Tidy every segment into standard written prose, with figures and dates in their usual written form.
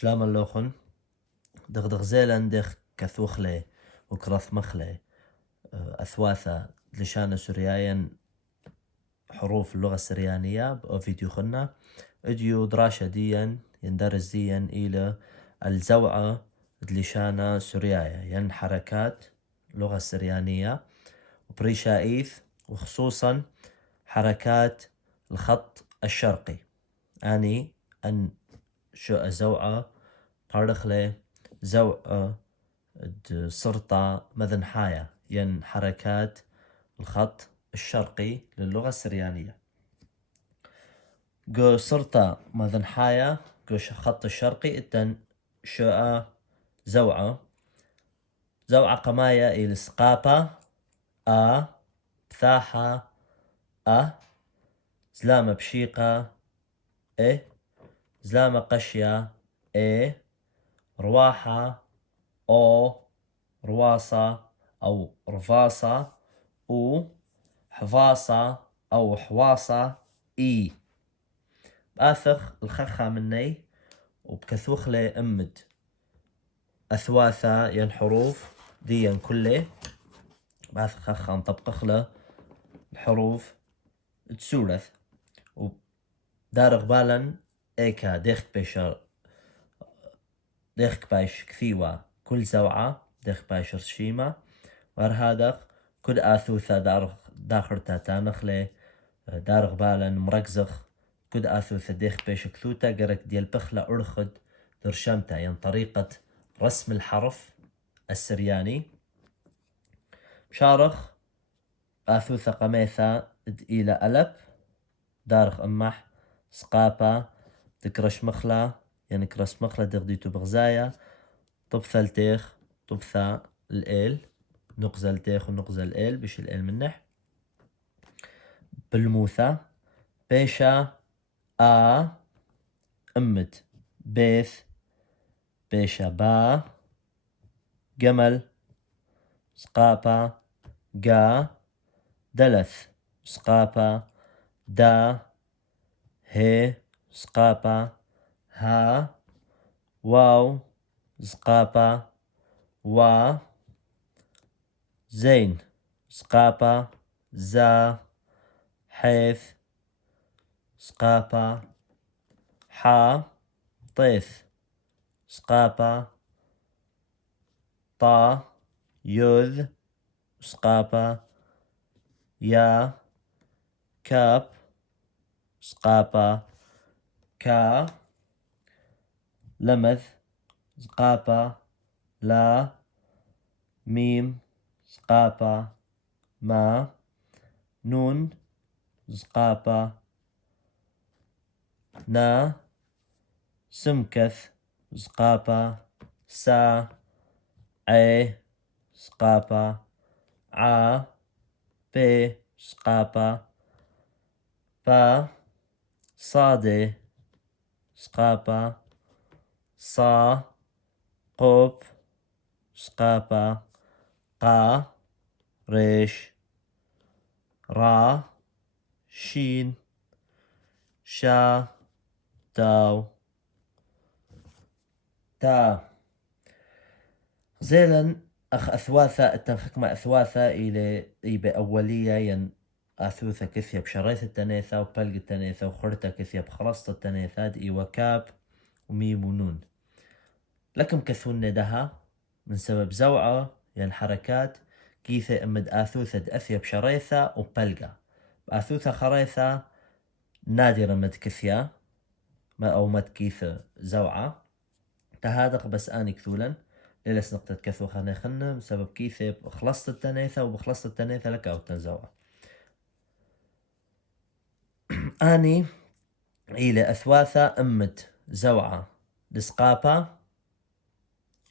شلام اللوخن دغدغ زيلن دخ كثوخلي وكرث مخلي أثواثة لشان سورياين حروف اللغة السريانية بفيديو خنا اديو دراشة ديا يندرس ديا إلى الزوعة لشان سوريايا ين حركات اللغة السريانية وبريشايث وخصوصا حركات الخط الشرقي أني أن شو زوعة بارخلي زوعة صرطة مذن حاية ين حركات الخط الشرقي للغة السريانية. جو صرطة مذن حاية جو خط الشرقي اتن شو زوعة قماية إلى سقابة بثاحة زلامة بشيقة زلامة قشية رواحة رواصة أو رفاصة حفاصة أو حواصة بآثخ الخخة مني وبكثوخلي أمد أثواثة ين حروف ديا كله بآثخ خخة نطبقخله الحروف تسولث ودارغ بالا إيكا ديخك بايش كثيوة كل زوعة ديخ بايش رشيمة وهذا كل آثوثة داخرتا تانخلي دارغ بالا مركزخ كد آثوثة ديخ بايش كثوتا قرك ديال بخلة أرخد درشمتا ين طريقة رسم الحرف السرياني شارخ آثوثة قميثة إلى ألب دارغ أمح سقابة تكرش مخلة يعني كرش مخلة دغديتو بغزايا طبثة التيخ طبثة الإل نقزة التيخ ونقزة الإل بش الإل منح بالموثة بيشا أمد بيث بيشا جمل سقابة دلث سقابة هي سقابة واو سقابة زين سقابة حيث سقابة طيف سقابة يذ سقابة كاب سقابة لمذ سقابة ميم سقابة نون سقابة سمكث سقابة سقابة بي سقابة صادي سقابة قوب سقابة ريش شين داو زيلا أثواثة التنخكمة أثواثة إلى بأولية ين أثوثة كثية بشريث التنيثة وبلق التنيثة وخرطة كثية بخرصة التنيثة وكاب وميم ونون لكم كثون ندها من سبب زوعة ين حركات كيثة أمد آثوثة أثية بشريثة وبلقة بآثوثة خريثة نادرة مد كثية أو مد كيثة زوعة تهادق بس آني كثولا ليلس نقطة كثو خاني خنم بسبب كيثة بخلصت التنيثة وبخلصت التنيثة لك أو تنزوعة آني إلى أثواثة أمد زوعة دسقابة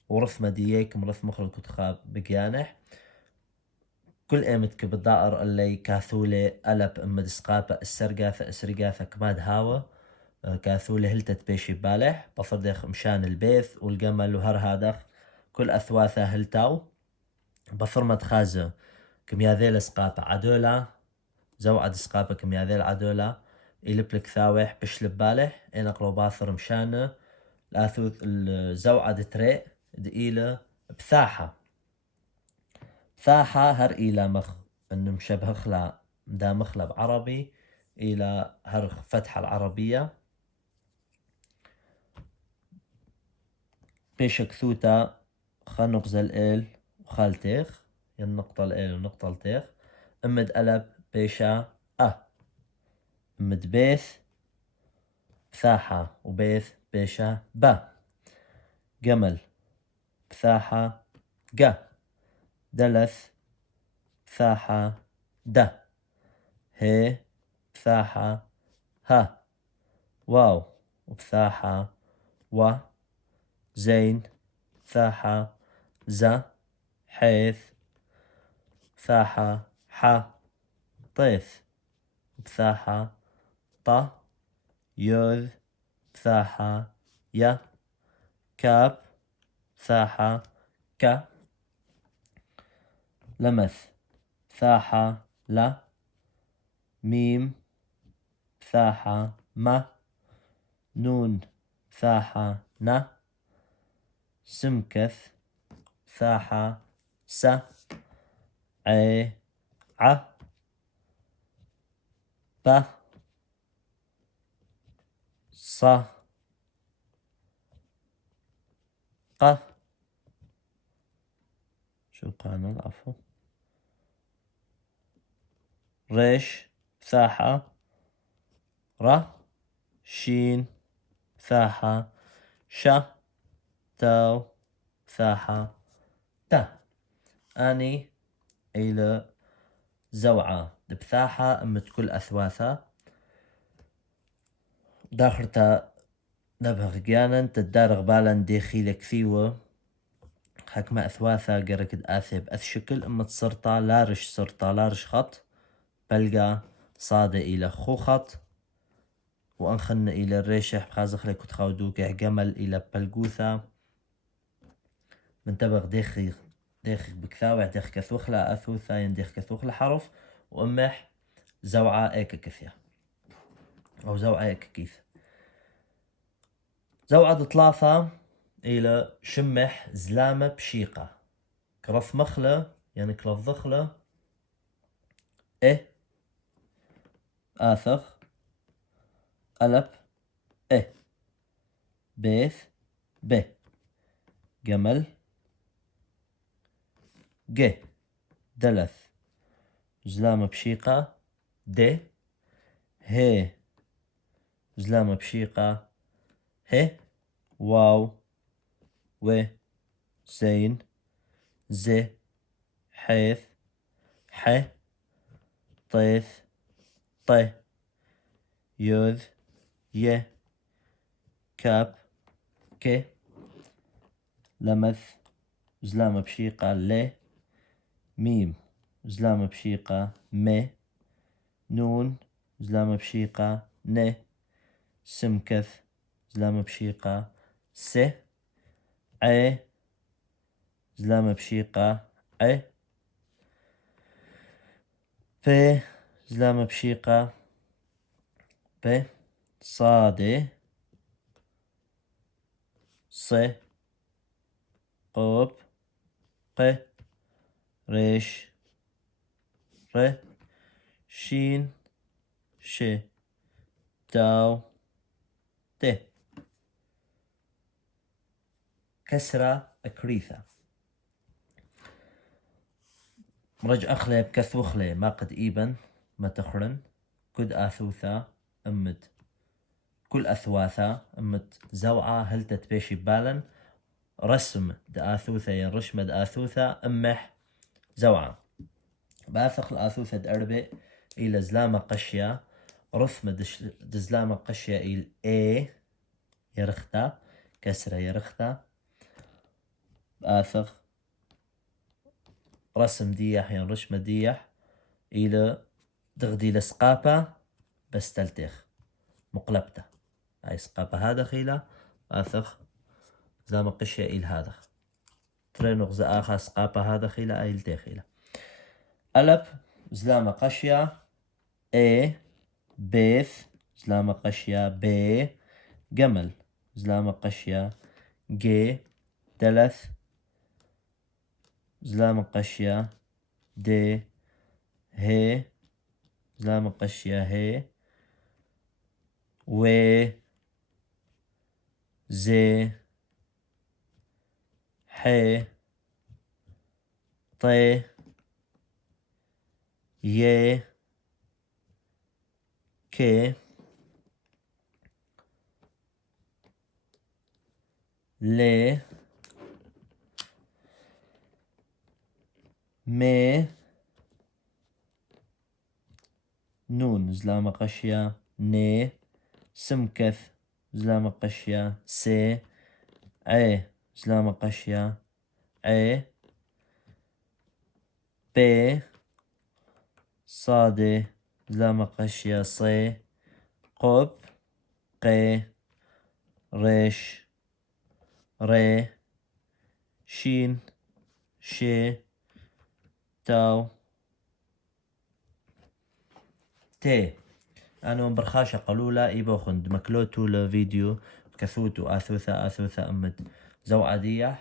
ورث مديك مرث مخرج كتخاب بقيانح كل ايمتك بالدائر اللي كاثولة ألب أمد سقابة السرقاثة كماد هاوة كاثولة هلتت بيشي بالح بفردخ مشان البيث والجمل وهر هادخ كل أثواثة هلتاو بفرمة خازة كمياذيل سقابة عدولة زوعة سقابة كمياذيل عدولة يلبلك ثاوح بشلب بالح إنقلو باثر مشانه الزوعة دتري دقيلة بثاحة هر إلى مخ إنه مشبه خلا دا مخلب عربي إلى هر فتحة العربية بيشك ثوتا خنقز الإل وخالتيخ النقطة الإل ونقطة التيخ أمد ألب بيشا أمد بيث بثاحة وبيث بيشا جمل بثاحة دلث بثاحة هي بثاحة واو وبثاحة زين بثاحة حيث بثاحة طيف بثاحة يوذ بثاحة كاب بثاحة لمث بثاحة ميم بثاحة نون بثاحة سمكث بثاحة ب شو قانا العفو ريش بثاحة شين بثاحة تاو بثاحة أني إلى زوعة بثاحة أمت كل أثواثة داخرتا نبهغ جانا تدارغ بالا ديخيلك فيو حكما أثواثة قركد آثب أث شكل أما تصرطا لارش خط بلقى صادة إلى خو خط وأنخن إلى الريشح بخازخ لك وتخاودوك جمل إلى بلقوثة منتبغ ديخي بكثاوع ديخ كثوخلة أثوثة ينديخ كثوخلة حرف وأمح زوعة إيك كثية أو زوعة إيك كيف زوعة ثلاثة إلى شمح زلامة بشيقة كرف مخلة يعني كرف ضخلة آثخ ألب بيث جمل دلث زلامة بشيقة هي زلامة بشيقة واو زين حيث طيث يوذ كاب لمث زلامة بشيقة ميم زلامة بشيقة نون زلامة بشيقة سمكث زلامة بشيقة زلامة بشيقة زلامة بشيقة صادة قوب ريش شين تاو كسرة أكريثة مرج أخلي بكثوخلي ما قد إيبن ما تخرن كد آثوثة أمد كل أثواثة أمت زوعة هل تتبيشي بالا رسم دآثوثة ينرشم دآثوثة أمح زوعة باثخ الآثوثة دأربئ إلى زلامة قشية رثمة دزلامة قشية إلى يرختا كسرة يرختا باثخ رسم ديح ينرشم ديح إلى دغدي لسقابة بس تلتيخ مقلبته هاي سقابة هذا خيلة باثخ زلامة قشية إلى هذا ترينوغ زآخا سقابة هذا خيلة أيل تيخيلة ألب زلامة قشية بيث زلامة قشية جمل زلامة قشية جي دلث زلامة قشية دي هي زلامة قشية هي وي زي حي طي ي كي لي مي نون زلامة قشية ني سمكث زلامة قشية سي عي زلامة قشية عي بي صادي زلامة قشية صي قب قي ريش ري شين شي تاو تي أنا برخاشة قلولة إيبو خند مكلوتو لفيديو كثوتو آثوثة أمد زو عادية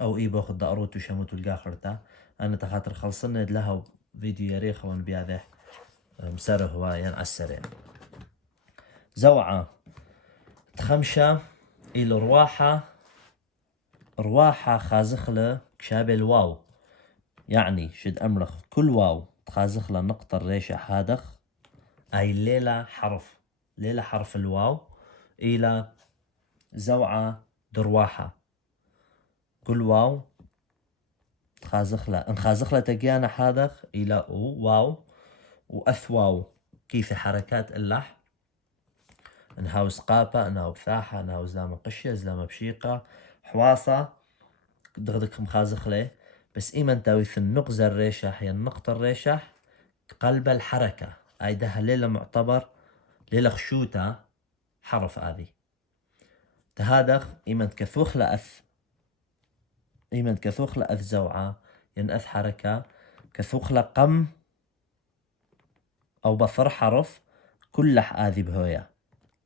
أو إيبو خد دقروتو شموتو القاخرتا أنا تخاطر خلصنا لها فيديو يريخ وان بياذح مسره هوايا على السريع زوعة تخمشة إلى رواحة خازخلة كشابة الواو يعني شد أمرخ كل واو تخازخلة نقطة الريشة حادخ أي ليلة حرف الواو إلى زوعة درواحة كل واو تخازخلة تجيانا حادخ إلى واو وأثواو كيف حركات اللح انهاو سقابة انهاو بثاحة انهاو زلامة قشية زلامة بشيقة حواصة دغدك مخازخلة بس إيمن تاويث النقزة الريشح هي النقطة الريشح قلب الحركة هاي ده ليلة معتبر ليلة خشوتة حرف هذه تهادخ إيمن كثوخ لأث زوعة ينأث حركة كثوخ قم أو بثر حرف كل هذه بهوية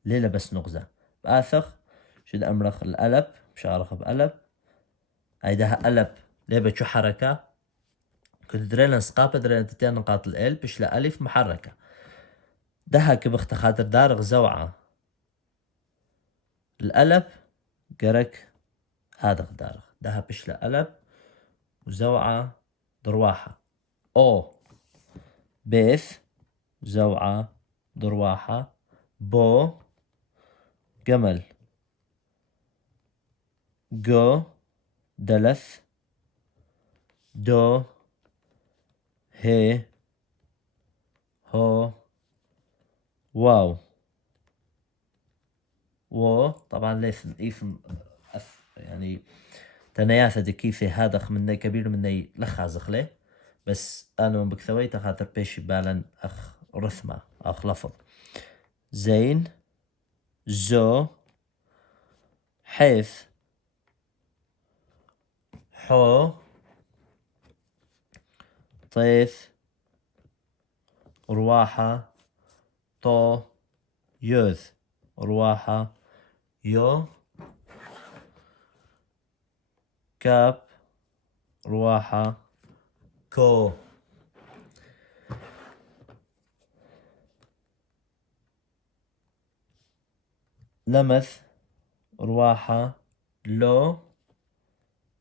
ليلة بس نغزة بآثخ شد أمرخ الألب مشارخ بألب هيدا ألب ليبة شو حركة كنت درينا سقابة درينا تتين نقاط الأل بش لألف محركة دها كبخت خاطر دارغ زوعة الألب قرك هذا دارغ دها بش لألب وزوعة درواحة أو بيث زوعة درواحة بو جمل جو دلث دو هي هو واو طبعا ليس الإيثم يعني تنياثة كيفي هذا من كبير مني لخازخ له بس أنا بكثويت خاطر بيش بالا أخ رثمة أخ لفظ زين زو حيث حو طيف رواحة طو يوذ رواحة يو كاب رواحة كو لمث رواحة لو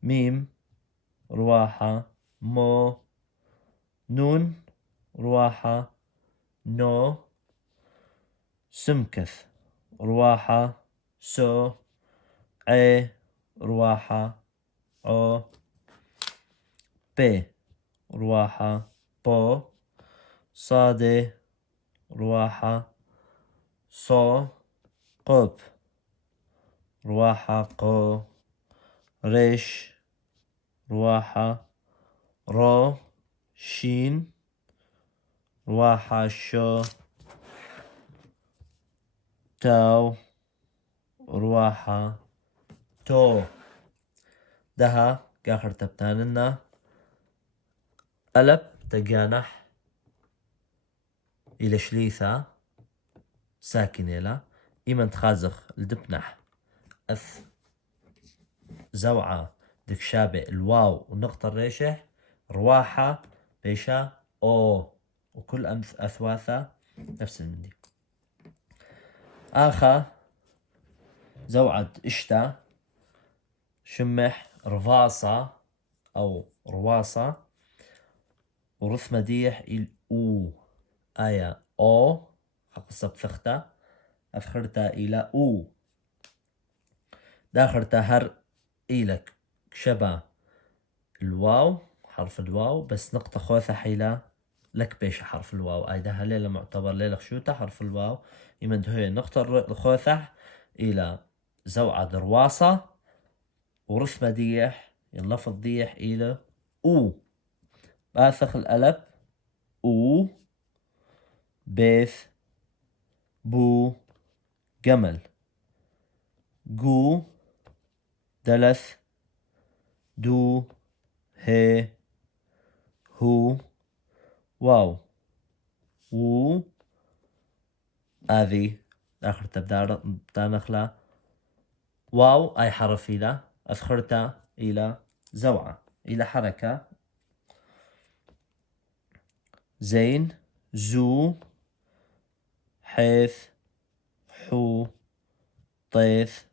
ميم رواحة مو نون رواحة نو سمكث رواحة سو عي رواحة أو بي رواحة بو صادي رواحة صو قب رواحة قو ريش رواحة رو شين رواحة شو تاو رواحة تو دها كاخر تبتاننا ألب تجانح إلى شليثة ساكنة لا إيمن تخازخ الدبنح زوعة دك شابه الواو والنقطة الريشة رواحة بيشا أو، وكل أثواثة نفس المندي. آخا زوعة إشتا شمح رفاصة أو رواصة ورث مديح الأو آية أو حقصة بثختا أفخرتا إلى أو داخرتا هر إلك شبه الواو حرف الواو بس نقطة خوثة حيلة لك بيش حرف الواو أي ده هليلة معتبر ليلة خشوتة حرف الواو يمد هي نقطة الخوثة إلى زوعة درواصة ورث مديح اللفظ ديح إلى أو باثخ الألب أو بيث بو جمل جو دلث دو هي هو واو و هذه آخر تبدأ نخلة واو أي حرف إلى أذخرتا إلى زوعة إلى حركة زين زو حيث حو طيث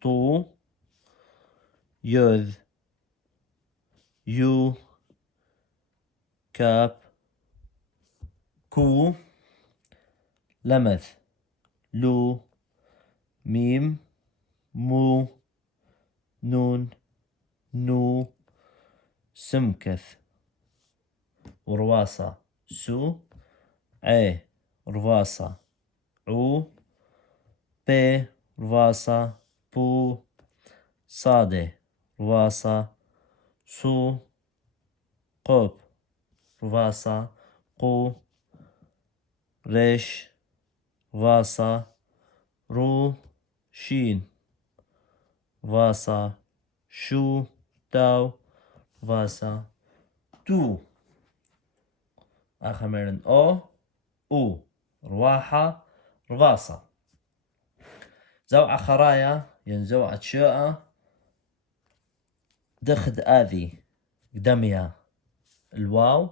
طو يذ يو كاب كو لمث لو ميم مو نون نو سمكث ورواصة سو عي رواصة عو بي رواصة بو صادي رواصة سو قوب رواصة قو ريش رواصة رو شين رواصة شو تاو رواصة تو آخر مرن أو رواحة رواصة زوعة خرايا زوعة شاء دخد آذي قدميا الواو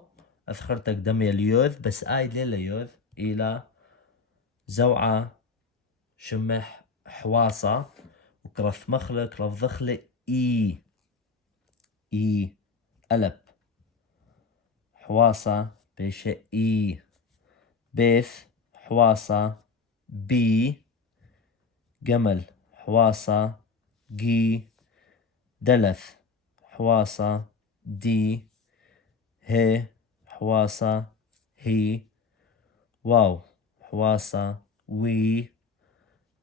أذخرتك قدميا اليوذ بس آي ليلة يوذ إلى زوعة شمح حواصة وكرف مخلق رف ذخلة إي ألب حواصة بيشة إي بيث حواصة بي جمل حواصة جي دلث حواصة دي هي حواصة هي واو حواصة وي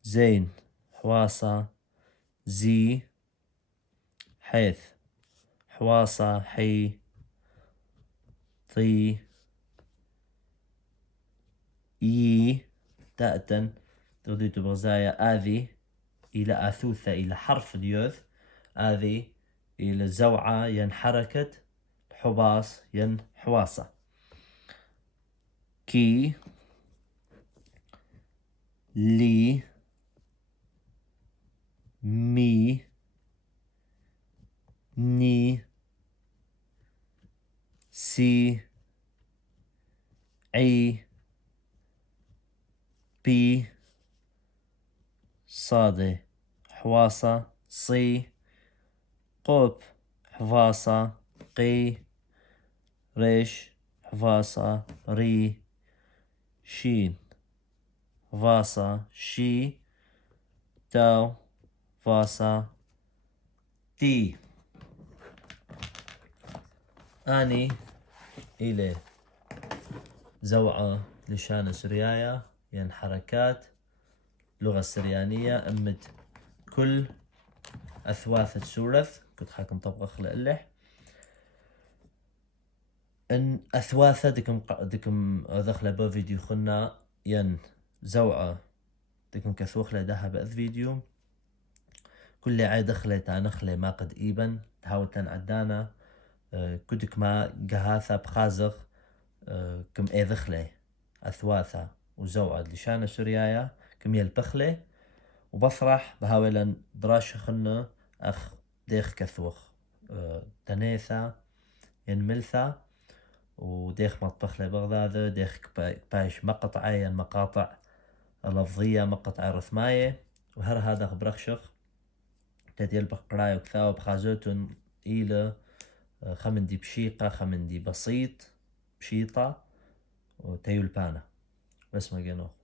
زين حواصة زي حيث حواصة حي طي يي تأتن تغديت بغزايا آذي إلى آثوثة إلى حرف اليوذ آذي إلى زوعة ين حركة حباص ين حواصة كي لي مي ني سي عي بي صادي حواصة صي قوب حفاصة قي ريش حفاصة ري شين حفاصة شي تاو فاصة تي أني إلى زوعة لشان سريايا ين حركات لغة السريانية أمد كل أثواث السورث كنت حاكم طبق أخلق اللح إن أثواثة دكم دخل بو فيديو خنا ين زوعة دكم كثوخلة دها بأذ فيديو كل عاي دخلة تانخلة ما قد إيبن تحاول تنعدانا كدك ما جهاثة بخازغ كم إيه دخلة أثواثة وزوعة لشان سوريايا كم يلبخلة وبصرح بهاولن دراش خنه أخ ديخ كثوخ تنيثا ينملثا وديخ مطبخ لبغداد ديخ بايش مقطعة ين مقاطع لفظية مقطع رثماية وهر هذا برخشخ تديل بقراي وكثاو بخازوتن إلى خمن دي بشيقة خمن دي بسيط بشيطة وتيول بانا بس ما جنوخ